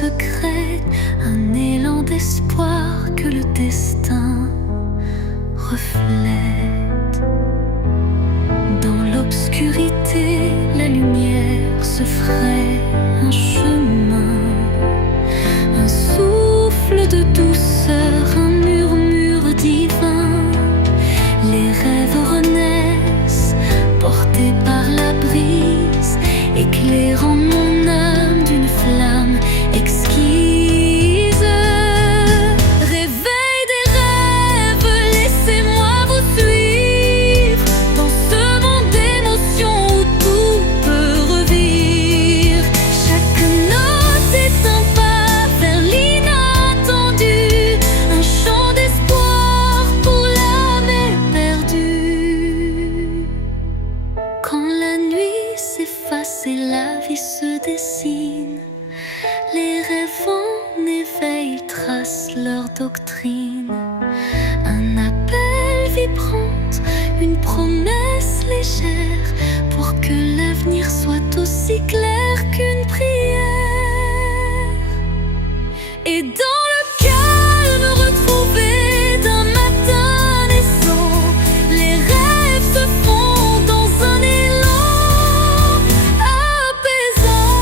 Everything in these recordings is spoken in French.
secret, un élan d'espoir que le destin reflète. Dans l'obscurité, la lumière se ferait un chemin, un souffle de douceur, un murmure divin. Les rêves renaissent, portés par la brise, éclairant mon âme d'une flamme exquise. Réveil des rêves, laissez-moi vous suivre dans ce monde d'émotions où tout peut revivre. Chaque note est un pas vers l'inattendu, un chant d'espoir pour l'âme éperdue. Quand la nuit s'efface et la vie se dessine, les rêves en éveil tracent leur doctrine. Un appel vibrante, une promesse légère, pour que l'avenir soit aussi clair qu'une prière. Et dans le calme retrouvé d'un matin naissant, les rêves se font dans un élan apaisant.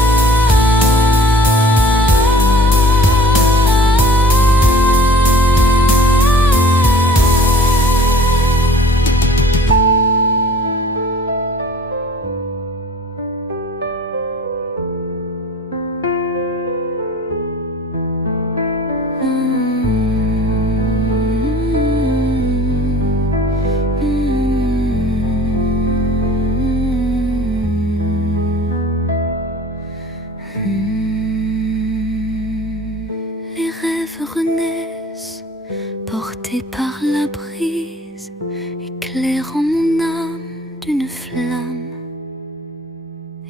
Les rêves renaissent, portés par la brise, éclairant mon âme d'une flamme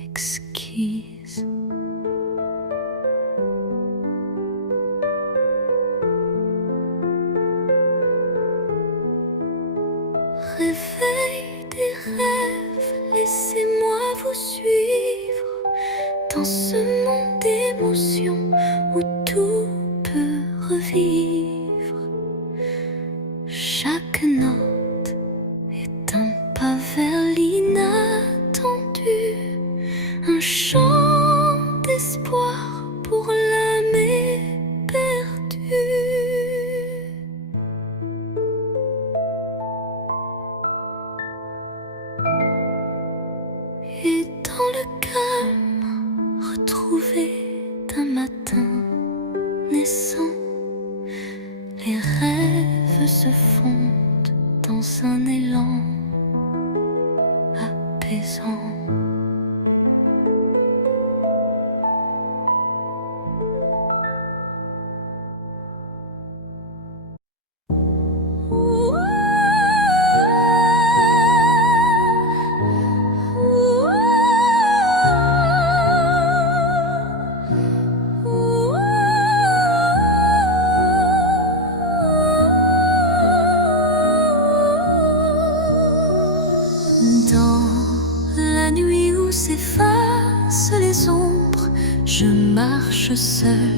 exquise. Réveil des rêves, laissez-moi vous suivre dans ce monde d'émotions où tout peut revivre. Chaque note est un pas vers l'inattendu, un chant d'espoir pour l'âme éperdue. Et dans le calme retrouvé d'un matin naissant, les rêves se fondent dans un élan apaisant. Dans la nuit où s'effacent les ombres, je marche seul,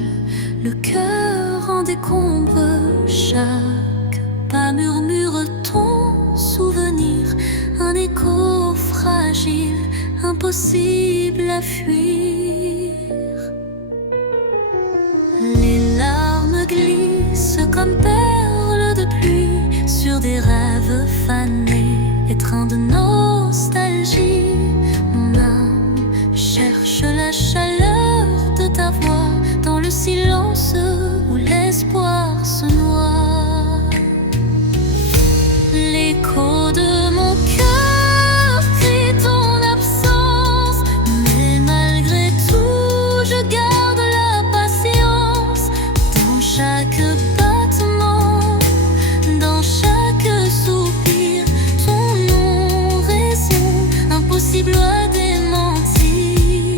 le cœur en décombre. Chaque pas murmure ton souvenir, un écho fragile, impossible à fuir. Les larmes glissent comme perles de pluie sur des rêves fanés, étreints de nostalgie. Mon âme cherche la chaleur de ta voix dans le silence où l'espoir se noie. L'écho de mon cœur crie ton absence, mais malgré tout je garde la patience. Dans chaque battement, dans chaque soupir, ton nom résonne, impossible à démentir.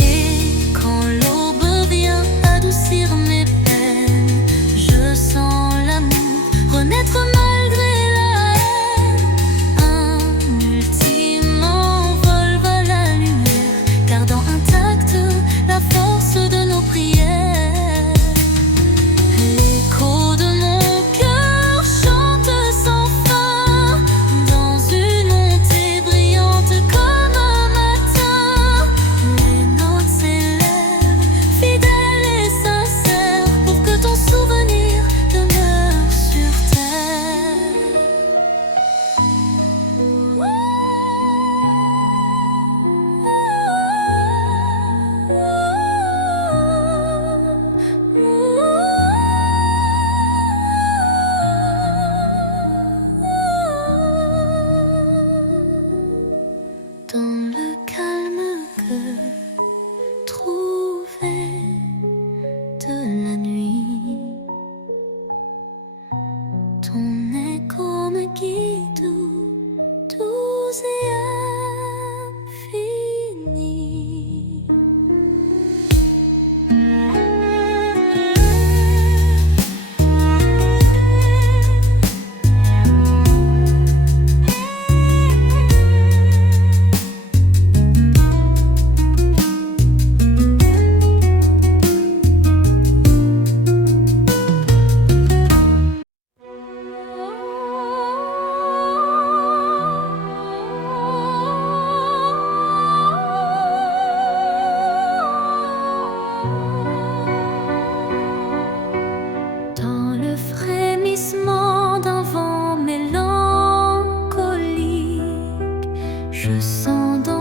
Et quand l'aube vient adoucir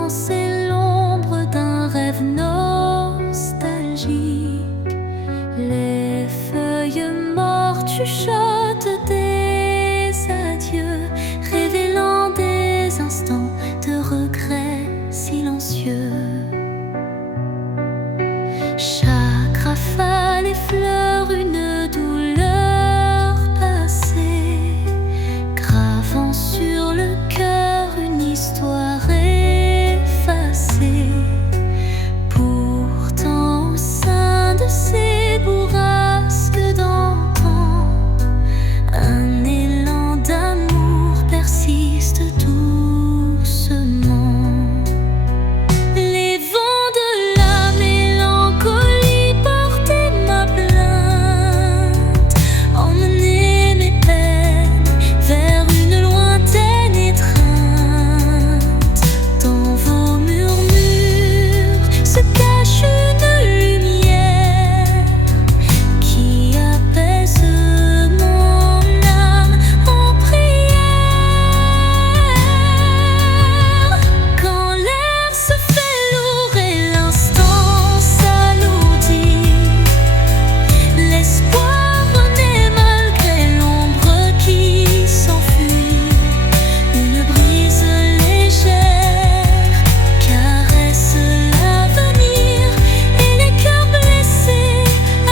silence et l'ombre d'un rêve nostalgique. Les feuilles mortes chuchotent des adieux, révélant des instants de regret silencieux. Chaque rafale effleure une douleur passée, gravant sur le cœur une histoire effacée. Pourtant au sein de ces bourrasques d'antan, un élan d'amour persiste doucement. Les vents de la mélancolie portaient ma plainte, emmenaient mes peines vers une lointaine étreinte. Dans vos murmures se cache une lumière qui apaise mon âme en prière. Quand l'air se fait lourd et l'instant s'alourdit, l'espoir renaît malgré l'ombre qui s'enfuit. Une brise légère caresse l'avenir et les cœurs blessés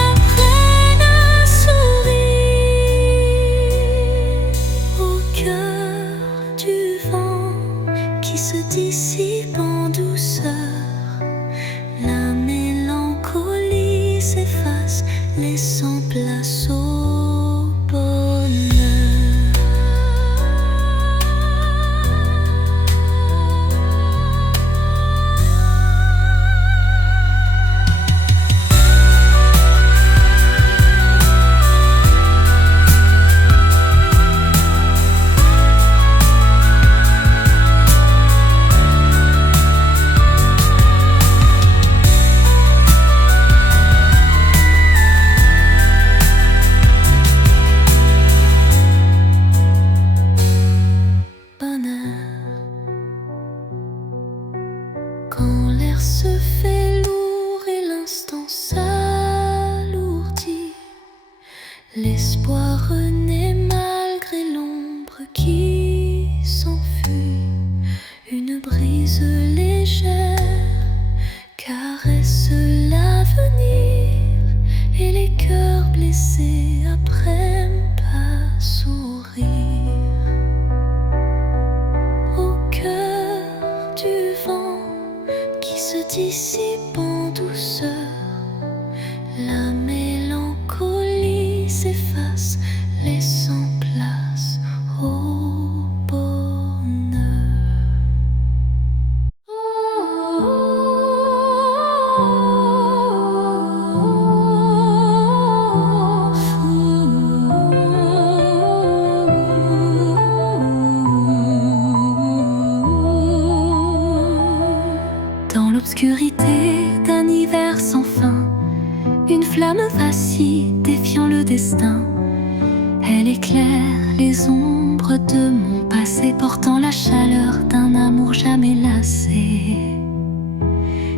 apprennent à sourire. Au cœur du vent qui se dissipe en douceur, la mélancolie s'efface, laissant place au bonheur. Quand l'air se fait lourd et l'instant s'alourdit, l'espoir renaît malgré l'ombre qui s'enfuit. Une brise légère caresse l'avenir et les cœurs blessés apprennent à sourire. Au cœur du vent qui se dissipe en douceur, la mélancolie s'efface, laissant place au bonheur. Dans l'obscurité d'un hiver sans fin, une flamme vacille défiant le destin. Elle éclaire les ombres de mon passé, portant la chaleur d'un amour jamais lassé.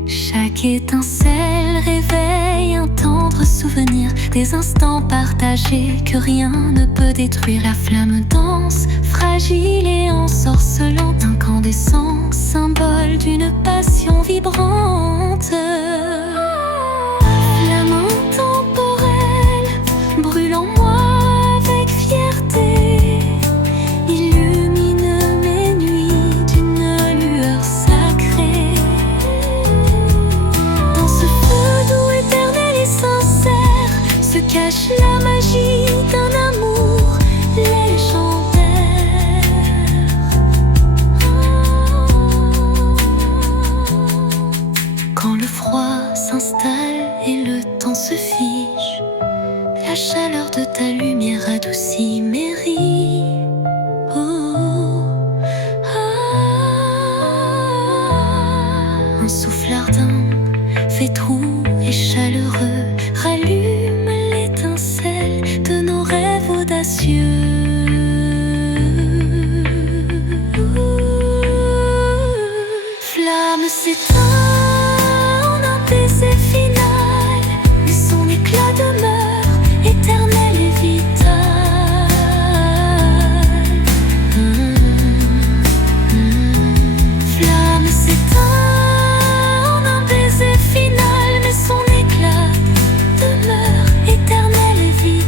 Chaque étincelle réveille un tendre souvenir, des instants partagés que rien ne peut détruire. La flamme danse, fragile et ensorcelante, incandescent, symbole d'une passion vibrante. Flamme intemporelle, brûle en moi avec fierté, illumine mes nuits d'une lueur sacrée. Dans ce feu doux, éternel et sincère, se cache la magie d'un amour légendaire. Quand le froid s'installe et le temps se fige, la chaleur de ta lumière adoucit mes rides. Un souffle ardent, fait roux et chaleureux, rallume l'étincelle de nos rêves audacieux. flamme s'éteint en un baiser final, mais son éclat demeure éternel et vital. Flamme s'éteint en un baiser final, mais son éclat demeure éternel et vital.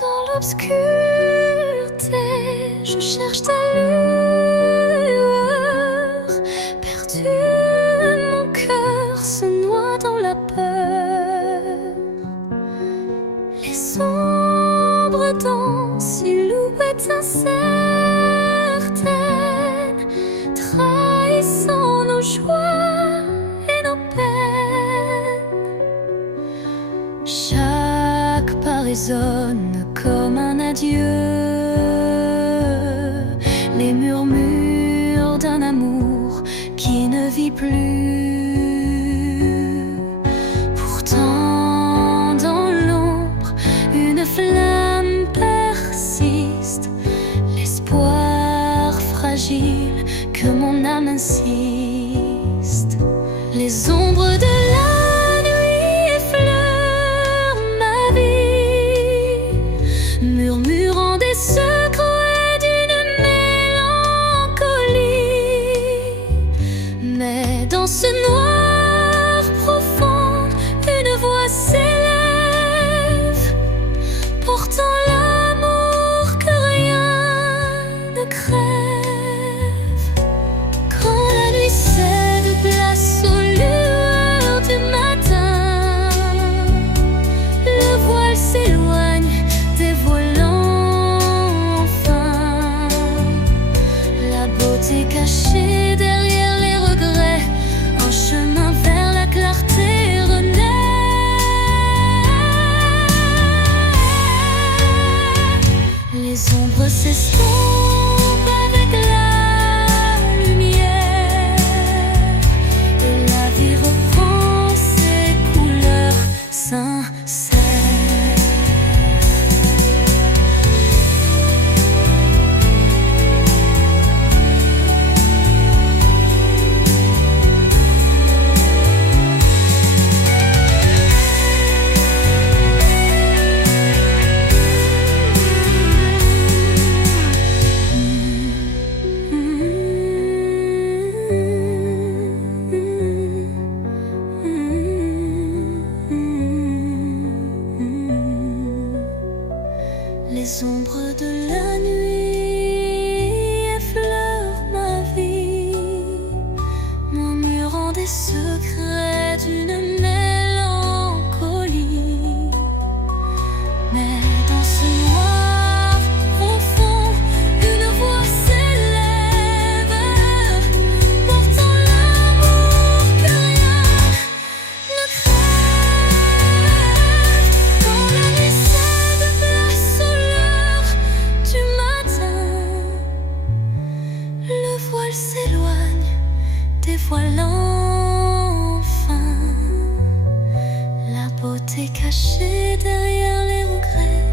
Dans l'obscurité, je cherche ta lueur. Perdu, mon cœur se noie dans la peur. Les ombres dansent, silhouettes incertaines, trahissant nos joies et nos peines. Chaque pas résonne comme un adieu, les murmures d'un amour qui ne vit plus. Pourtant dans l'ombre, une flamme persiste, l'espoir fragile que mon âme insiste. Les ombres de la nuit effleurent ma vie, murmurant des secrets d'une mélancolie. Mais dans ce noir profond, une voix s'élève, portant l'amour que rien ne crève. Quand la nuit cède place aux lueurs du matin, le voile s'éloigne, dévoilant enfin la beauté cachée derrière les regrets. Un chemin vers la clarté renaît. Les ombres s'estompent avec la lumière, et la vie reprend ses couleurs sincères. Les ombres de la nuit effleurent ma vie, murmurant des secrets d'une mélancolie. Mais dans ce noir profond, une voix s'élève, portant l'amour que rien ne crève. Quand la nuit cède place aux lueurs du matin, le voile s'éloigne, dévoilant enfin la beauté cachée derrière les regrets.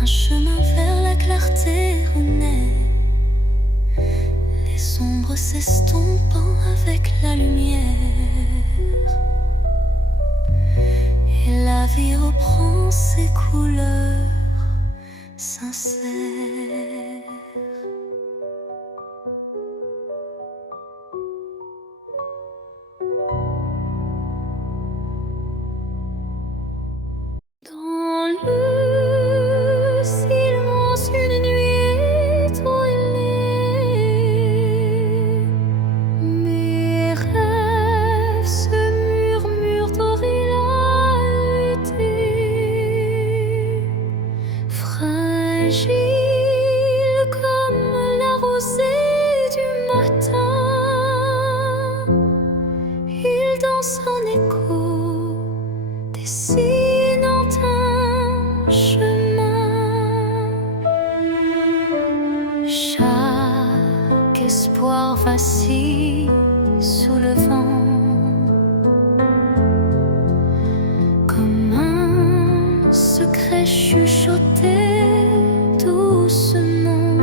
Un chemin vers la clarté renaît, les ombres s'estompant avec la lumière, et la vie reprend ses couleurs sincères. Dans le silence, une nuit Chaque espoir vacille sous le vent, comme un secret chuchoté doucement.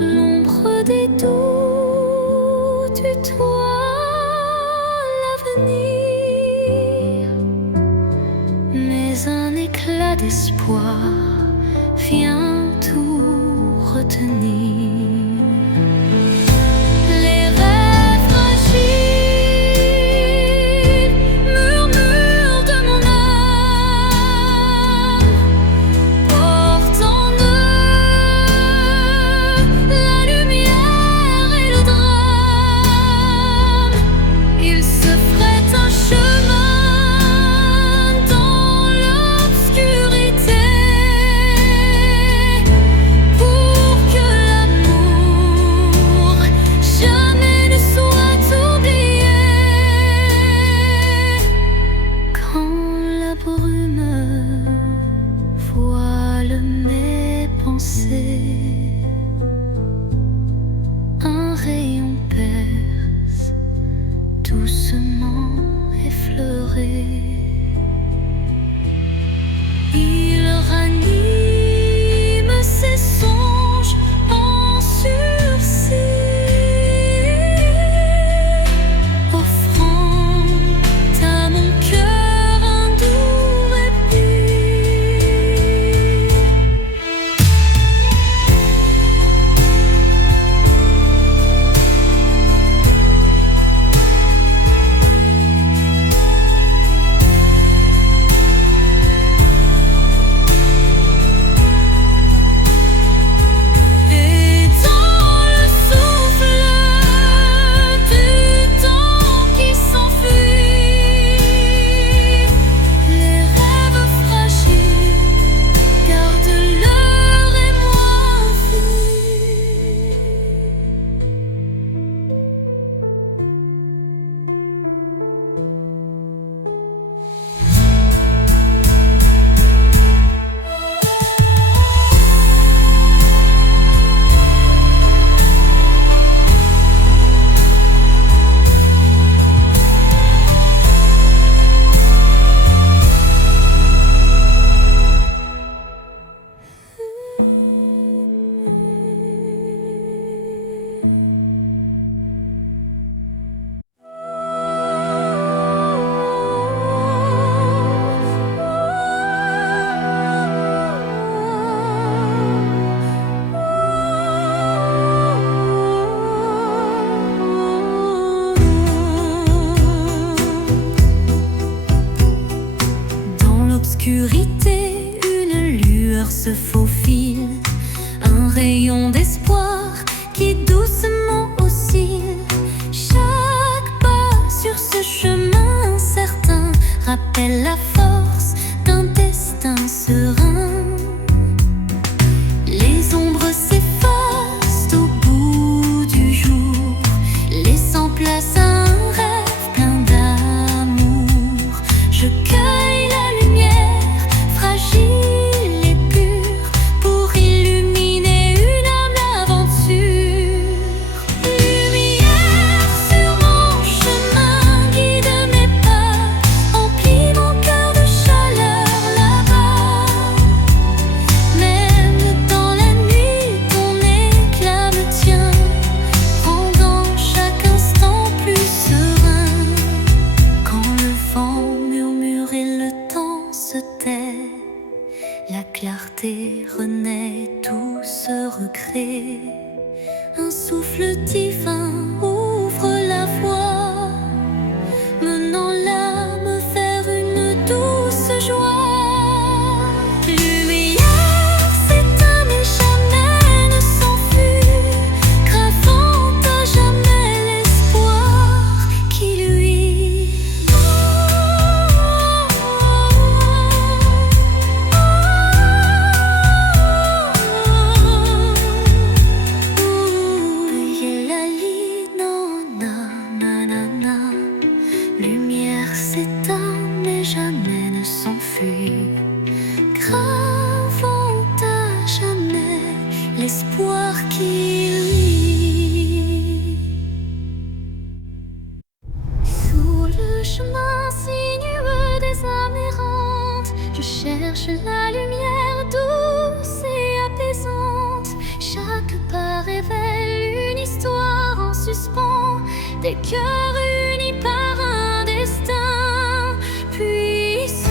L'ombre des doutes tutoie l'avenir, mais un éclat d'espoir vient tout retenir. Les rêves fragiles murmurent de mon âme, portent en eux la lumière et le drame. Ils se frayent un chemin dans l'obscurité, un rayon perce, doucement effleuré. Il ranime ses songes en sursis, offrant à mon cœur un doux répit. L'obscurité, une lueur se faufile, un rayon d'espoir qui doucement oscille. Chaque pas sur ce chemin incertain rappelle la force d'un destin serein. Les ombres s'effacent au bout du jour, laissant place à un rêve plein d'amour. Je cueille la lumière fragile et pure pour illuminer une âme d'aventure. Lumière sur mon chemin, guide mes pas, emplis mon cœur de chaleur là-bas. Même dans la nuit, ton éclat me tient, rendant chaque instant plus serein. Quand le vent murmure et le temps se tait, la clarté renaît, tout se recrée. Un souffle divin ouvre la voie, menant l'âme vers une douce joie. Lumière s'éteint mais jamais ne s'enfuit, gravant à jamais l'espoir qui luit. Veuillez la lit l'espoir qui lit. Sous le chemin sinueux des âmes errantes, je cherche la lumière douce et apaisante. Chaque pas révèle une histoire en suspens, des cœurs unis par un destin puissant.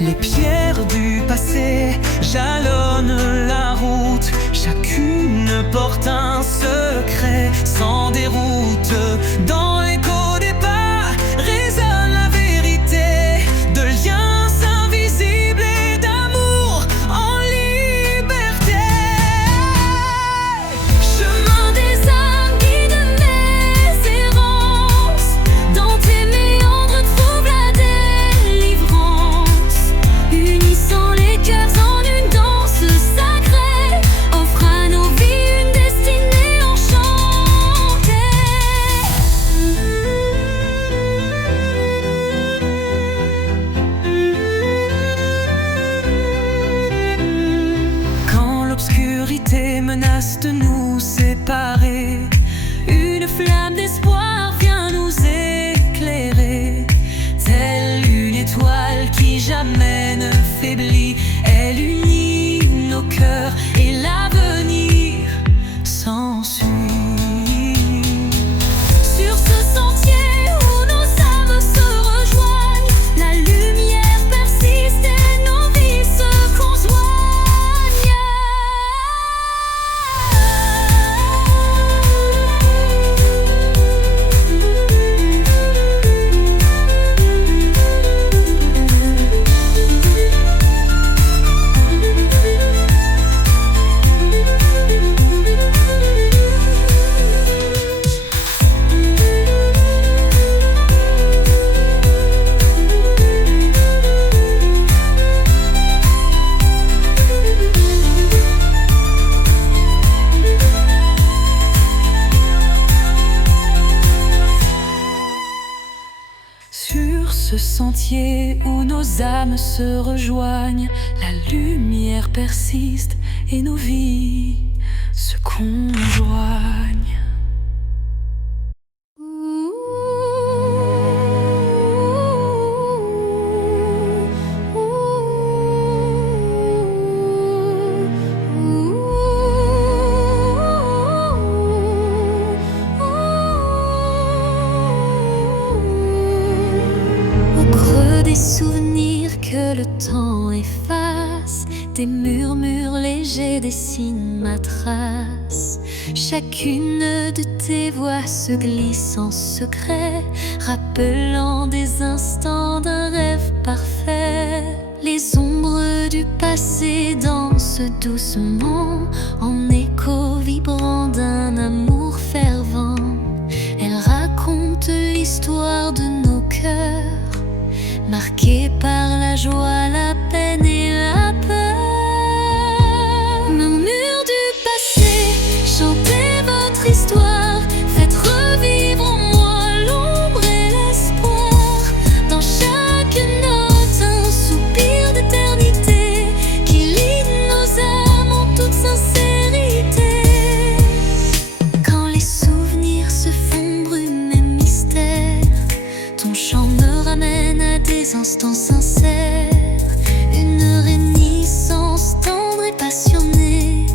Les pierres du passé jalonnent la route, chacune porte un secret sans déroute. Dans l'écho des pas résonne la vérité de liens invisibles et d'amour en liberté. Chemin des âmes, guide mes errances, dans tes méandres trouve la délivrance. Unissant les cœurs en une danse sacrée, offre à nos vies une destinée enchantée. Quand l'obscurité menace de nous séparer, Une flamme d'espoir vient nous éclairer. telle une étoile qui jamais ne faiblit, elle unit nos cœurs et l'avenir s'ensuit. Sur ce sentier où nos âmes se rejoignent, la lumière persiste et nos vies se Sur ce sentier où nos âmes se rejoignent, la lumière persiste et nos vies se conjoignent. Au creux des souvenirs que le temps efface, des murmures légers dessinent ma trace. Chacune de tes voix se glisse en secret, rappelant des instants d'un rêve parfait. Les ombres du passé dansent doucement, en écho vibrant d'un amour fervent. Elles racontent l'histoire de nos cœurs, marqués par la joie, la peine et la peur. Murmures du passé, chantez votre histoire, faites revivre en moi l'ombre et l'espoir. Dans chaque note, un soupir d'éternité qui lie nos âmes en toute sincérité. Quand les souvenirs se font brume et mystère, ton chant me ramène à des instants sincères, une réminiscence tendre et passionnée,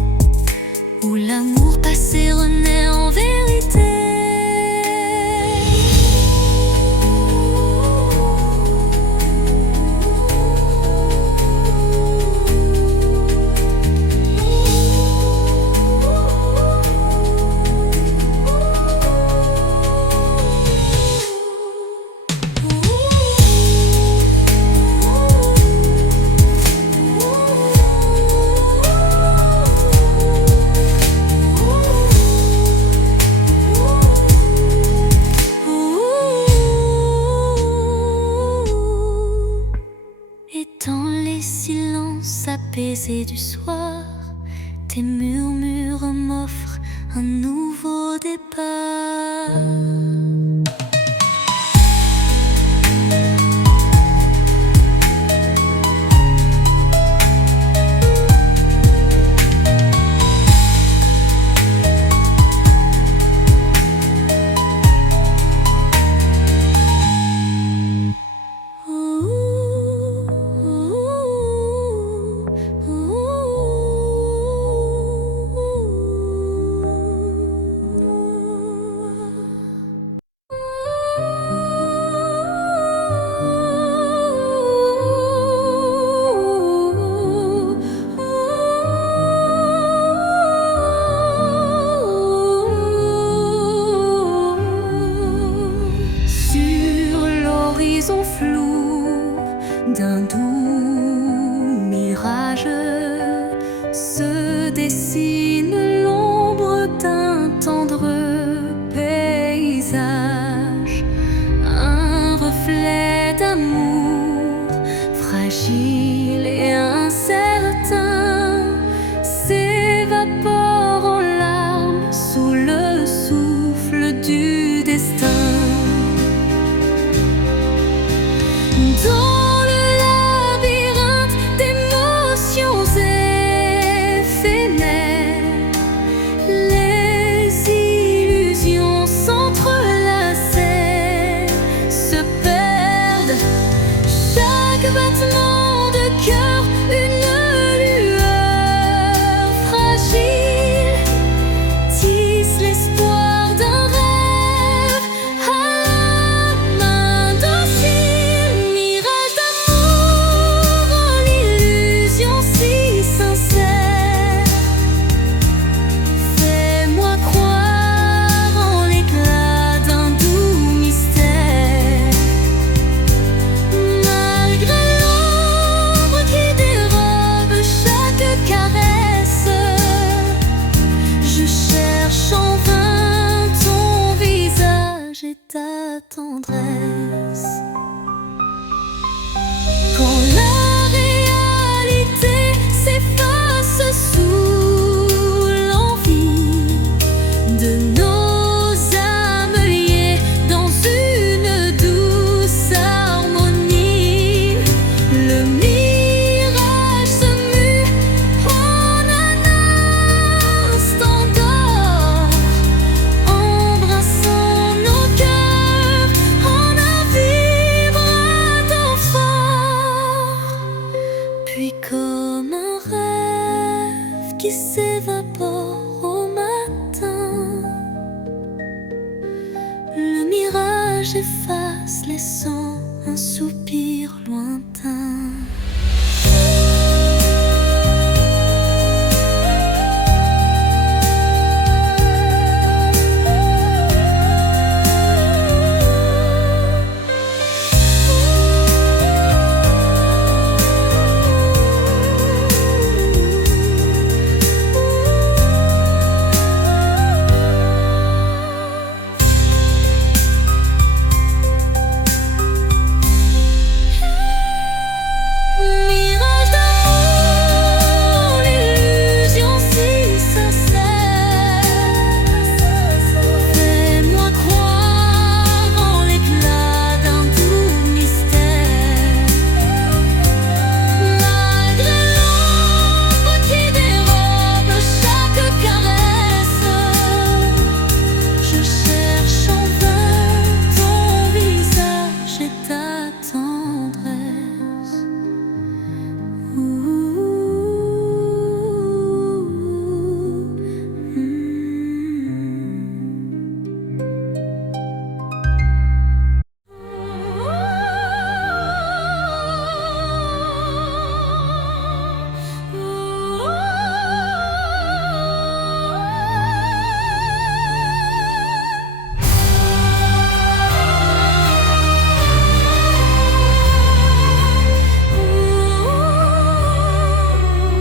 où l'amour passé renaît en vérité. Et dans les silences apaisés du soir, tes murmures m'offrent un nouveau départ. se dessine l'ombre d'un tendre paysage, un reflet d'amour fragile et incertain s'évapore en larmes sous le souffle du destin. Dans le labyrinthe d'émotions éphémères, les illusions s'entrelacent, se perdent. Chaque battement de cœur, une lueur fragile, tisse l'espoir d'un rêve à la main docile. Mirage d'amour en l'illusion si sincère, fais-moi croire en l'éclat d'un doux mystère. Malgré l'ombre qui dérobe chaque caresse, je cherche en vain ton visage et ta tendresse. Quand la réalité s'efface sous l'envie de nos âmes liées dans une douce harmonie, le mirage se mue en un instant d'or, embrassant nos cœurs en un vibrato fort. Puis comme un rêve qui s'évapore au matin, le mirage efface, laissant un soupir lointain. Mirage d'amour, l'illusion si sincère, fais-moi croire en l'éclat d'un doux mystère. Malgré l'ombre qui dérobe chaque caresse, je cherche en vain ton visage et ta tendresse.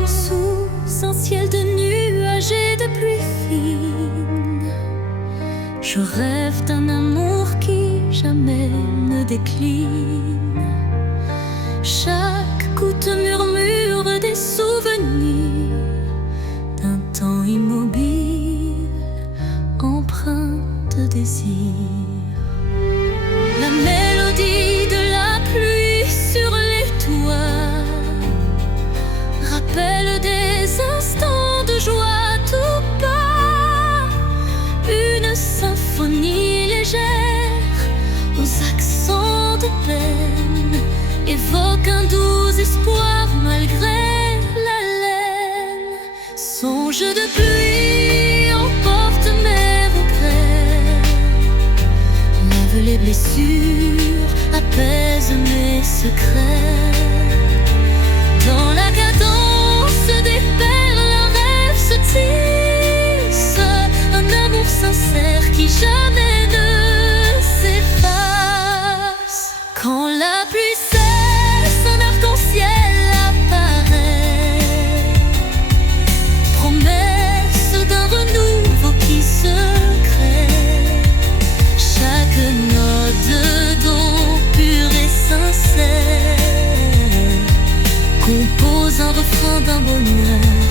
Sous un ciel de nuages et de pluie fine, je rêve d'un amour qui jamais ne décline. Chaque goutte murmure des souvenirs d'un temps immobile, empreint de désir. La mélodie de la pluie sur les toits rappelle des instants de joie tout bas, une symphonie légère aux accents de peine évoque un doux espoir malgré la laine. Songe de pluie emporte mes regrets, lave les blessures, apaise mes secrets. Dans la cadence des perles, un rêve se tisse, un amour sincère qui jamais ne s'efface. Quand la pluie cesse, un arc-en-ciel apparaît,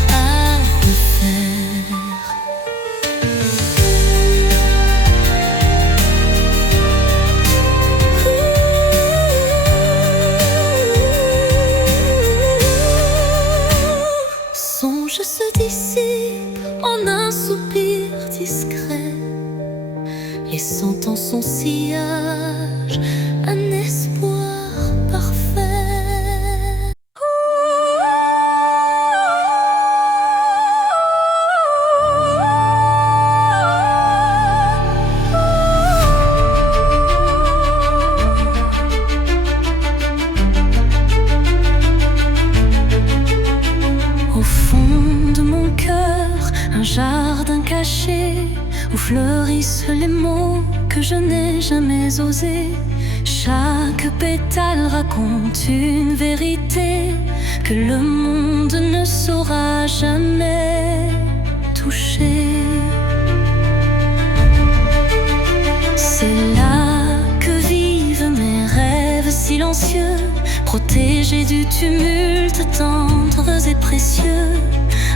à refaire. Songe se dissipe en un soupir discret, laissant en son sillage un espoir parfait. Au fond de mon cœur, un jardin caché où fleurissent les mots que je n'ai jamais osés. Chaque pétale raconte une vérité que le monde ne saura jamais toucher. C'est là que vivent mes rêves silencieux, protégés du tumulte, tendres et précieux.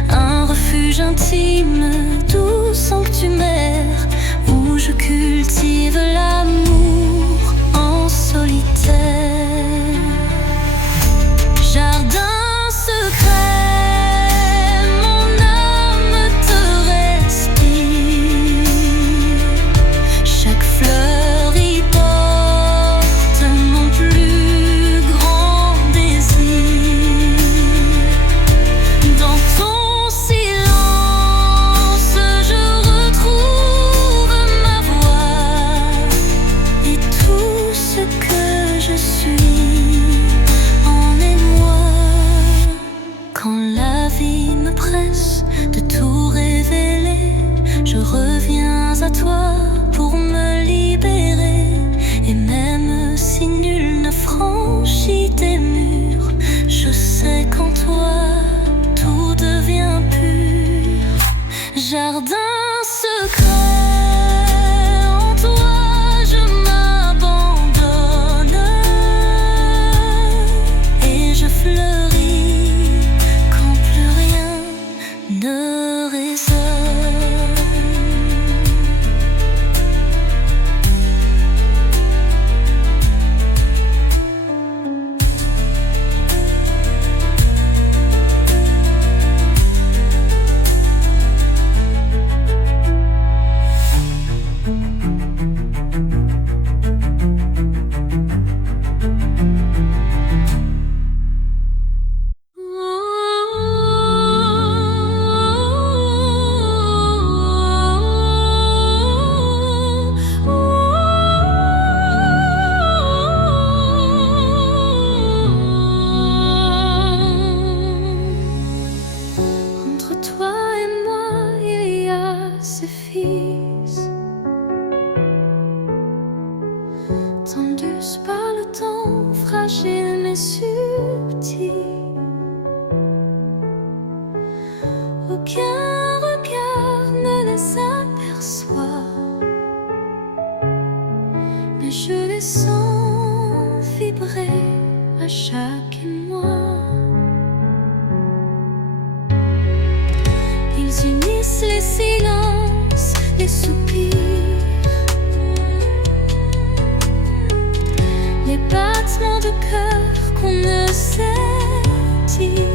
Un refuge intime, doux sanctuaire, où je cultive l'amour en solitaire. Jardin secret, mon âme te respire. Chaque fleur y porte mon plus grand désir. Dans ton silence, je retrouve ma voix et tout ce que je suis en émoi. Quand la vie me presse de tout révéler, je reviens à toi pour me libérer. Et même si nul ne franchit tes murs, je sais qu'en toi tout devient pur. Jardin secret, en toi je m'abandonne et je fleuris quand plus rien ne résonne. Entre toi et moi, il y a ce fils, tendus par le temps, fragile mais subtil. Aucun regard ne les aperçoit, mais je les sens vibrer à chaque émoi. Ils unissent les silences, les soupirs, les battements de cœur qu'on ne sait dire.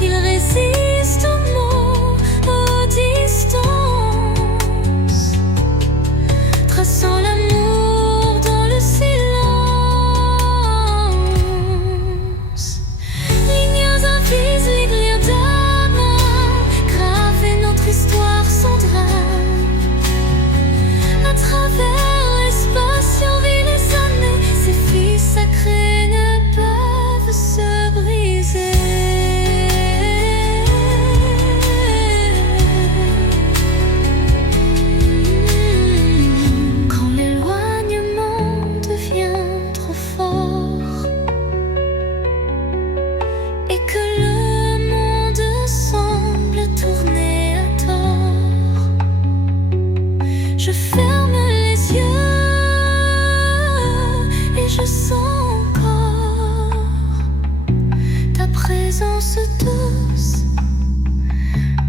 Ils résistent aux mots, aux distances, traçant l'amour dans le silence. Lignes invisibles d'amant, graver notre histoire sans drame. À travers l'espace, survit les années, ces filles sacrées. présence douce,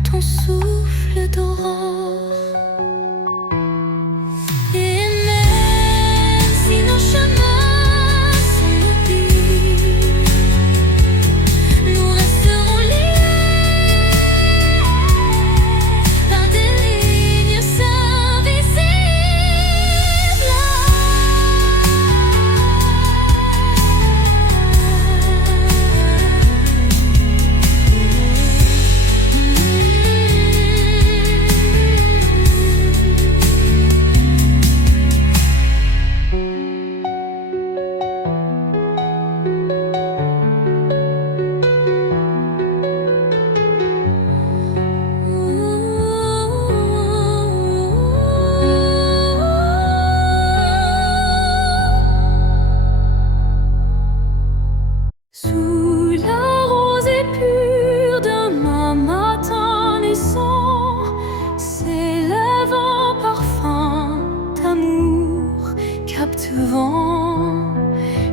ton souffle d'aurore. Et même si nos chemins s'oublient, nous resterons liés par des lignes sous la rosée pure d'un matin naissant, s'élève un parfum d'amour captivant.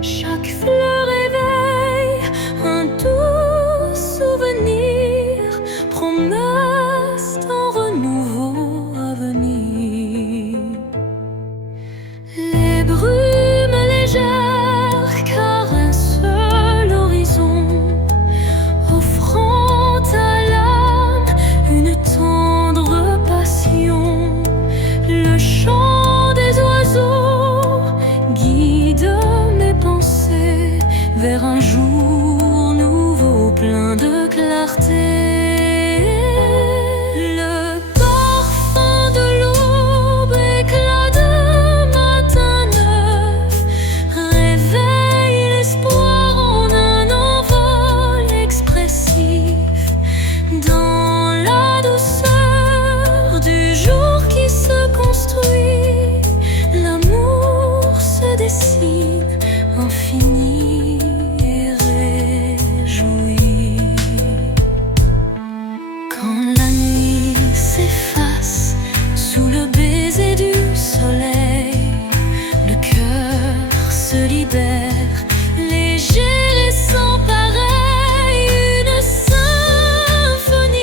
Chaque fleur éveille un doux souvenir, promesse d'un renouveau à venir. Les brumes légères caressent l'horizon, offrant à l'âme une tendre passion. Le chant des oiseaux guide mes pensées vers un jour nouveau plein de clarté. Le parfum de l'aube, éclat de matin neuf, réveille l'espoir en un envol expressif. Dans la douceur du jour qui se construit, l'amour se dessine, infini et réjoui. Quand la nuit s'efface sous le baiser du soleil, le cœur se libère, léger et sans pareil. Une symphonie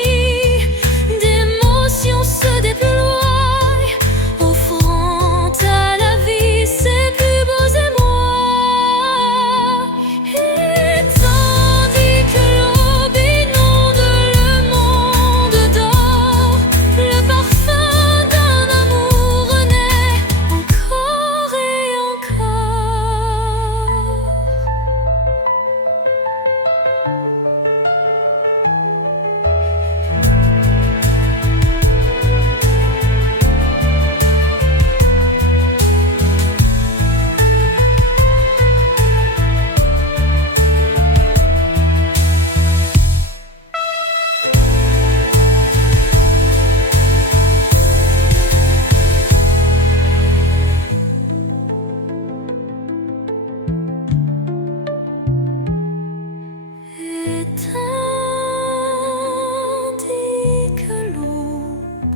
d'émotions se déploie, offrant à la vie ses plus beaux émois. Et tandis que l'aube inonde le monde d'or, le parfum d'un amour renaît encore et encore. Et tandis que l'aube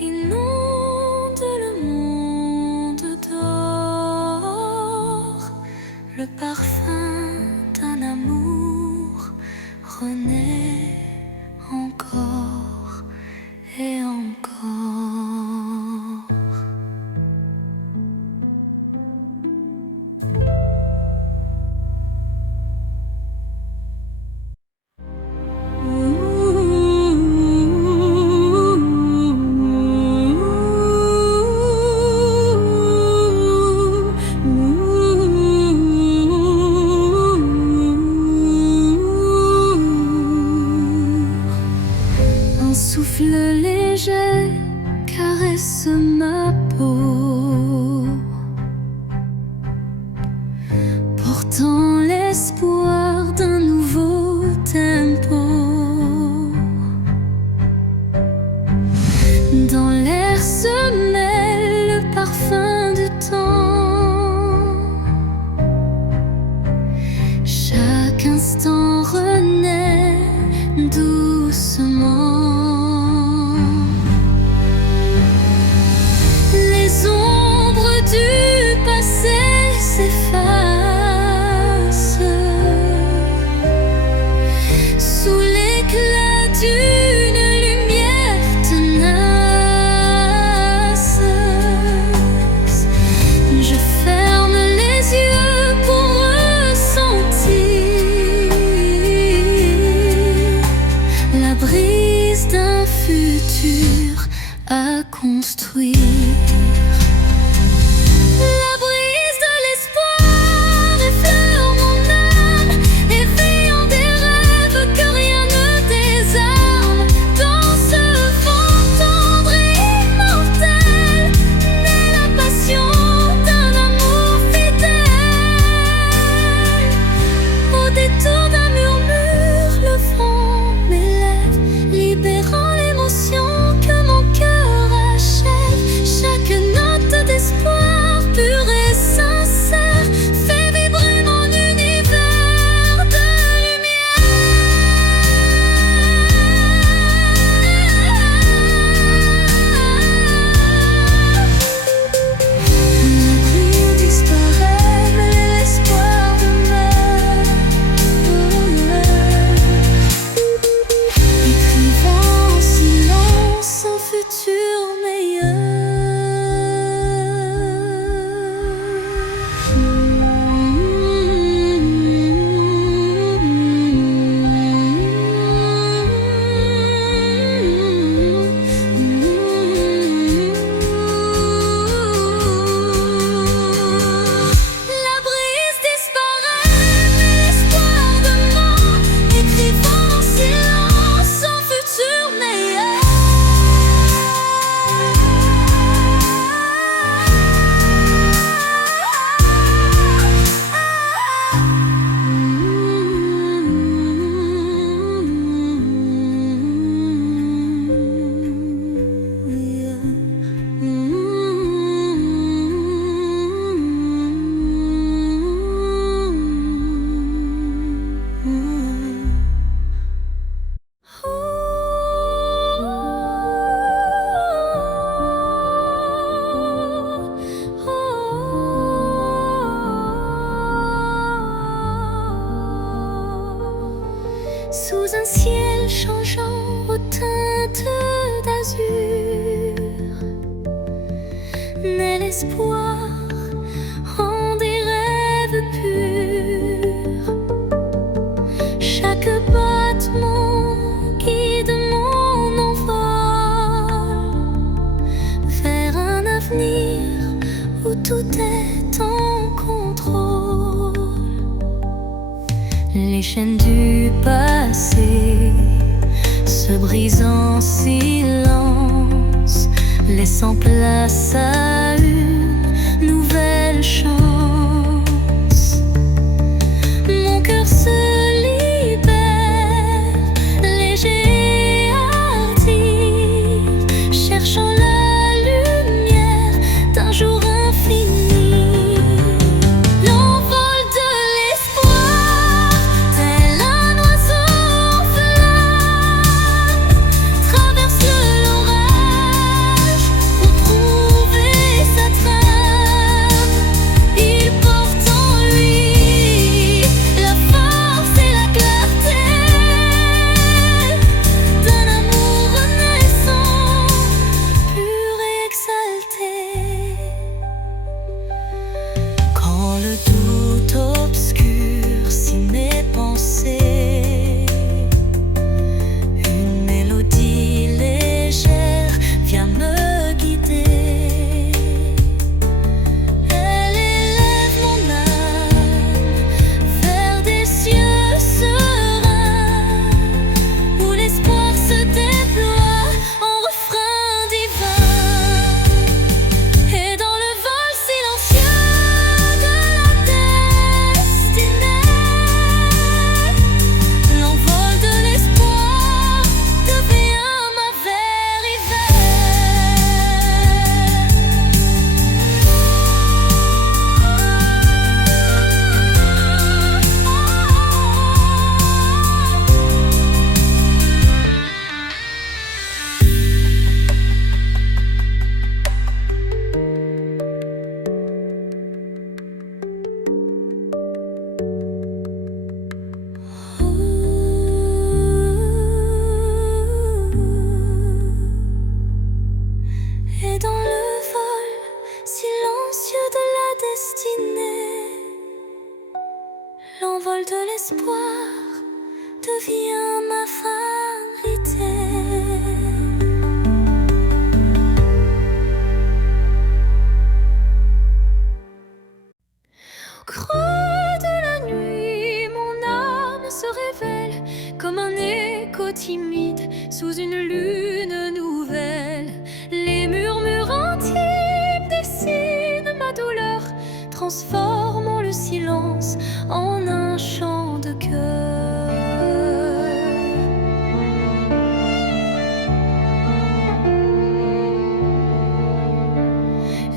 inonde le monde d'or, le parfum d'un amour renaît encore et encore. Un souffle léger caresse ma peau, portant l'espoir d'un nouveau tempo. Dans l'air se mêle le parfum du temps. Chaque instant renaît doucement. Les ombres du passé s'effacent. futur à construire. La brise de l'espoir effleure mon âme, éveillant des rêves que rien ne désarme. Dans ce vent tendre et immortel naît la passion d'un amour fidèle. Au détour d'un murmure, le vent m'élève, libérant l'émotion que mon cœur achève. Chaque note d'espoir pur et sincère fait vibrer mon univers de lumière. La pluie disparaît, mais l'espoir demeure, écrivant en silence un futur meilleur. La brise disparaît, mais l'espoir demeure, écrivant en silence un futur meilleur. Sous un ciel changeant aux teintes d'azur naît l'espoir en des rêves purs. Chaque battement guide mon envol vers un avenir où tout est en contrôle. Les chaînes du passé se brisent en silence, laissant place à une nouvelle chance. Mon cœur se libère, léger et hardi, cherchant la lumière d'un jour infini. L'envol de l'espoir, tel un oiseau en flamme, traverse l'orage pour trouver sa trame. Il porte en lui la force et la clarté d'un amour renaissant, pur et exalté. Quand le doute obscurcit mes pensées, une mélodie légère vient me guider. Elle élève mon âme vers des cieux sereins, où l'espoir se déploie en refrain divin. Et dans le vol silencieux de la destinée, l'envol de l'espoir devient ma vérité. Et dans le vol silencieux de la destinée, l'envol de l'espoir devient ma fatalité. comme un écho timide sous une lune nouvelle. Les murmures intimes dessinent ma douleur, transformant le silence en un chant de cœur.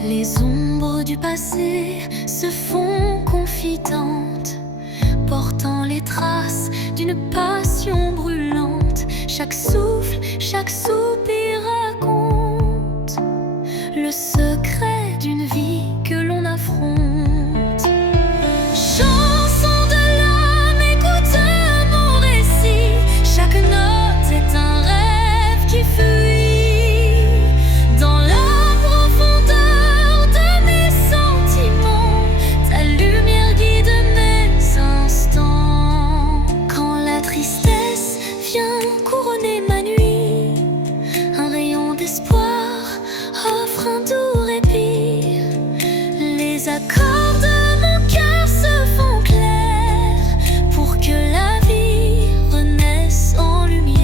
Les ombres du passé se font confidantes, portant les traces d'une passion brûlante. Chaque souffle, chaque soupir raconte le secret d'une vie que l'on affronte. Chanson de l'âme, écoute mon récit. Chaque note est un rêve qui fuit dans la profondeur de mes sentiments. Ta lumière guide mes instants. Quand la tristesse vient couronner ma nuit, un rayon d'espoir offre un doux répit. Les accords de mon cœur se font clairs pour que la vie renaisse en lumière.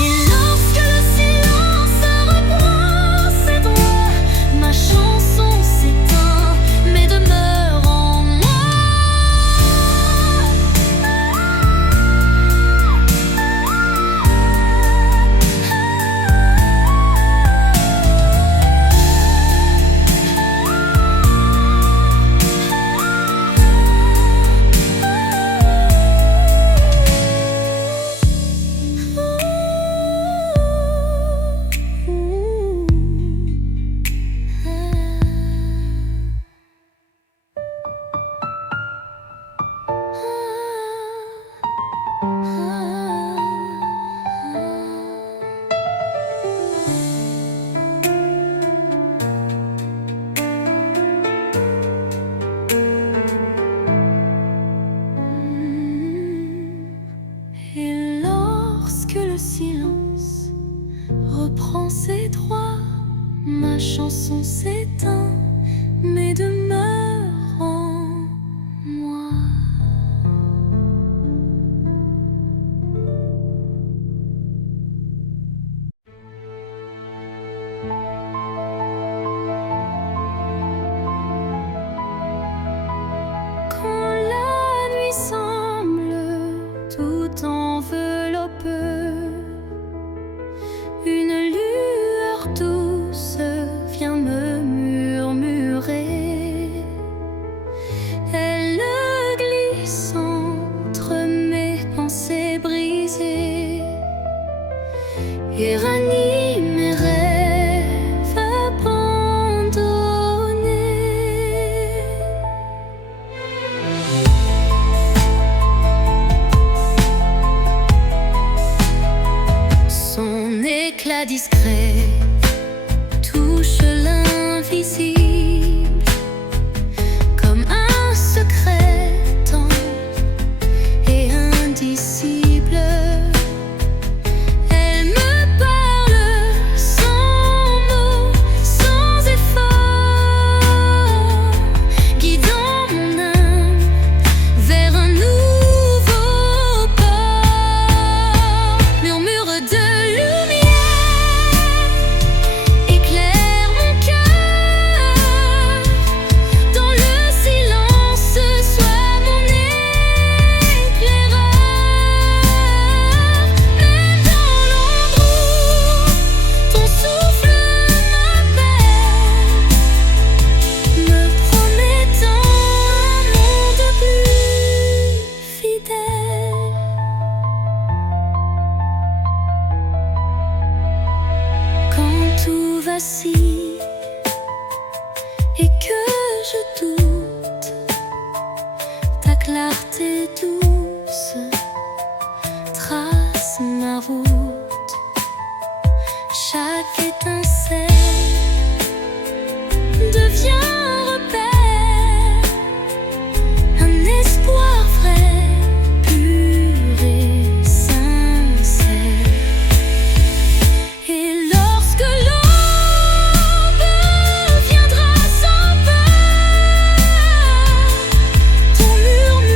Et lorsque le silence reprend ses droits, ma chanson s'éteint mais demeure en moi. Et lorsque le silence reprend ses droits, ma chanson s'éteint mais demeure en moi. Quand la nuit semble tout envelopper, une lueur douce vient me murmurer. Elle glisse entre mes pensées brisées et ranime mes rêves abandonnés. Son éclat discret touche l'invisible comme un secret temps et indicible. Elle me parle sans mots, sans effort, guidant mon âme vers un nouveau port. Murmure de lumière éclaire mon cœur. Dans le silence, sois mon éclaireur. Même dans l'ombre où ton souffle m'appelle, me promettant un monde plus fidèle. Quand tout vacille et que je doute, ta clarté douce trace ma route. Chaque étincelle devient un repère, un espoir vrai, pur et sincère. Et lorsque l'aube viendra sans peur, ton murmure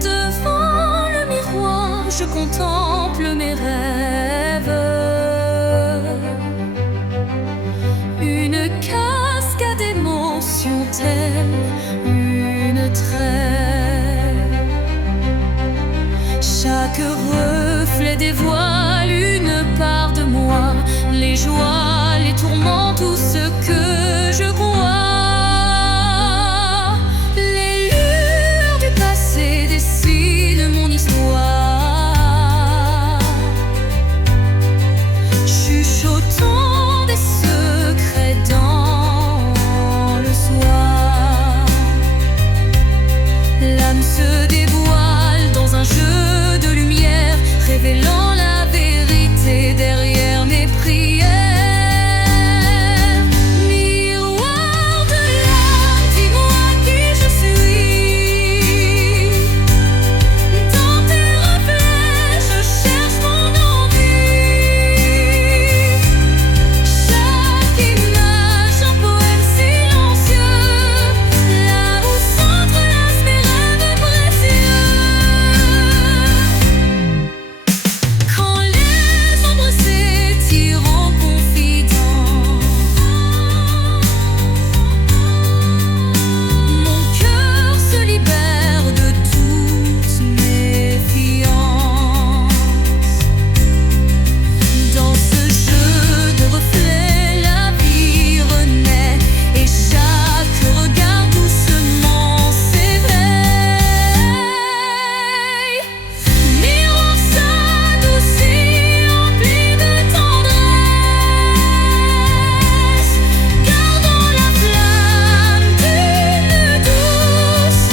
Devant le miroir, je contemple mes rêves. Une cascade d'émotions telle une trêve. Chaque reflet dévoile une part de moi, les joies, les tourments, tout ce que je crois. Les lueurs du passé dessinent mon histoire, chuchotant des secrets dans le soir. L'âme se dévoile dans un jeu de lumière, révélant la vérité derrière mes prières. Miroir de l'âme, dis-moi qui je suis. Dans tes reflets, je cherche mon envie. Chaque image, un poème silencieux, là où s'entrelacent mes rêves précieux. Quand les ombres s'étirent en confidence, mon cœur se libère de toute méfiance. Dans ce jeu de reflets, la vie renaît et chaque regard doucement s'éveille. Miroir s'adoucit, empli de tendresse, gardant la flamme d'une douce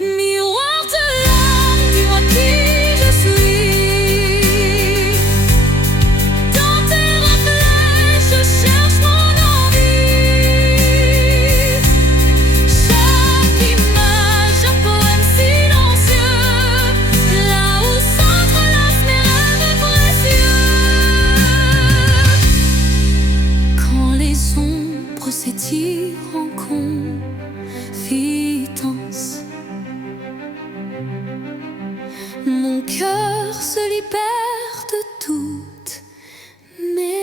Miroir de l'âme, dis-moi qui je suis. Dans tes reflets, je cherche mon envie. Chaque image, un poème silencieux, là où s'entrelacent mes rêves précieux. Quand les ombres s'étirent en confidence, mon cœur se libère de toute méfiance.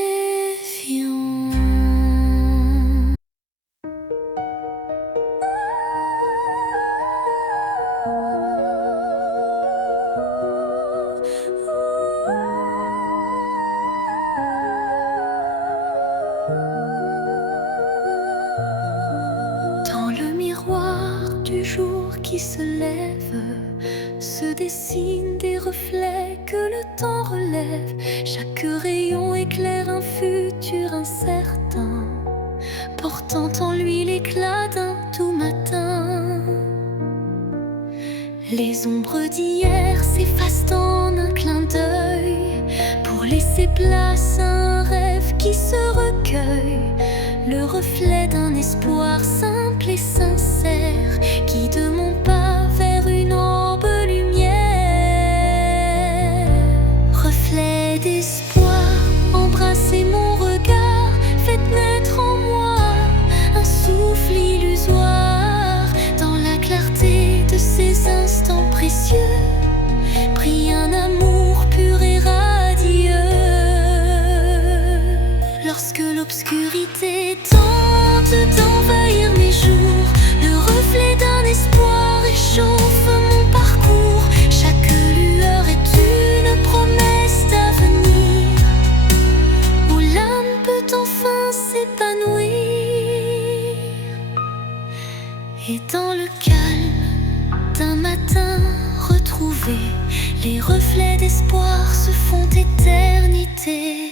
Dans le miroir du jour qui se lève, se dessinent des reflets que le temps relève. Chaque rayon éclaire un futur incertain, portant en lui l'éclat d'un tout matin. Les ombres d'hier s'effacent en un clin d'œil, pour laisser place à un rêve qui se recueille. Le reflet d'un espoir simple et sincère, qui de mon pas vers une ambre lumière. Reflet d'espoir, embrassez mon regard, faites naître en moi un souffle illusoire. Dans la clarté de ces instants précieux, brille un amour pur et radieux. Lorsque l'obscurité tente d'envahir mes jours, le reflet d'un espoir réchauffe mon parcours. Chaque lueur est une promesse d'avenir, où l'âme peut enfin s'épanouir. Et dans le calme d'un matin retrouvé, les reflets d'espoir se font éternité.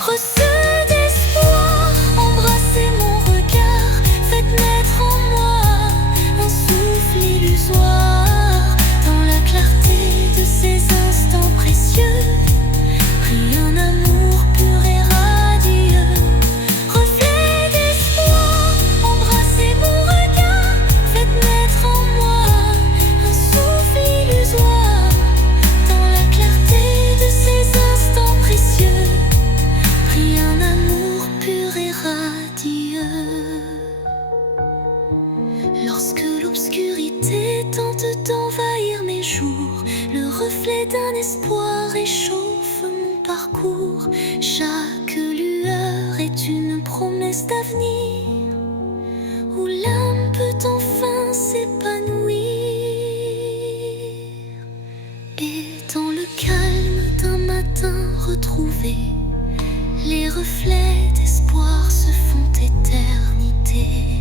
Receux d'espoir, embrassez mon regard, faites naître en moi un souffle illusoire. Dans la clarté de ces instants précieux, brille un amour pur et radieux. Reflet d'espoir, embrassez mon regard, faites naître en moi un souffle illusoire. Dans la clarté de ces instants précieux, brille un amour pur et radieux. Lorsque l'obscurité tente d'envahir mes jours, le reflet d'un espoir réchauffe mon parcours. Chaque lueur est une promesse d'avenir, où l'âme peut enfin s'épanouir. Et dans le calme d'un matin retrouvé, les reflets d'espoir se font éternité.